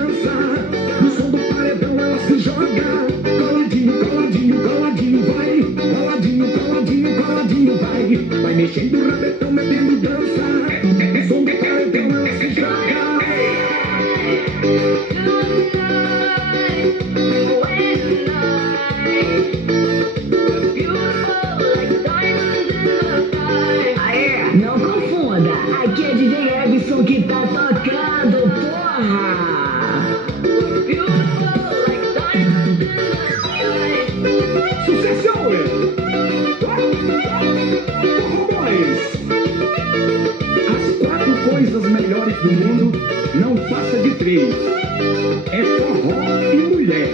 dança. No som do paredão ela se joga. Coladinho, coladinho, coladinho, vai. Coladinho, coladinho, coladinho, vai. Vai mexendo o rabetão, metendo dança. No som do paredão ela se joga. Não confunda, aqui é DJ Ebson que tá tocando, porra! Sucesso! As 4 coisas melhores do mundo não passa de 3. É forró e mulher.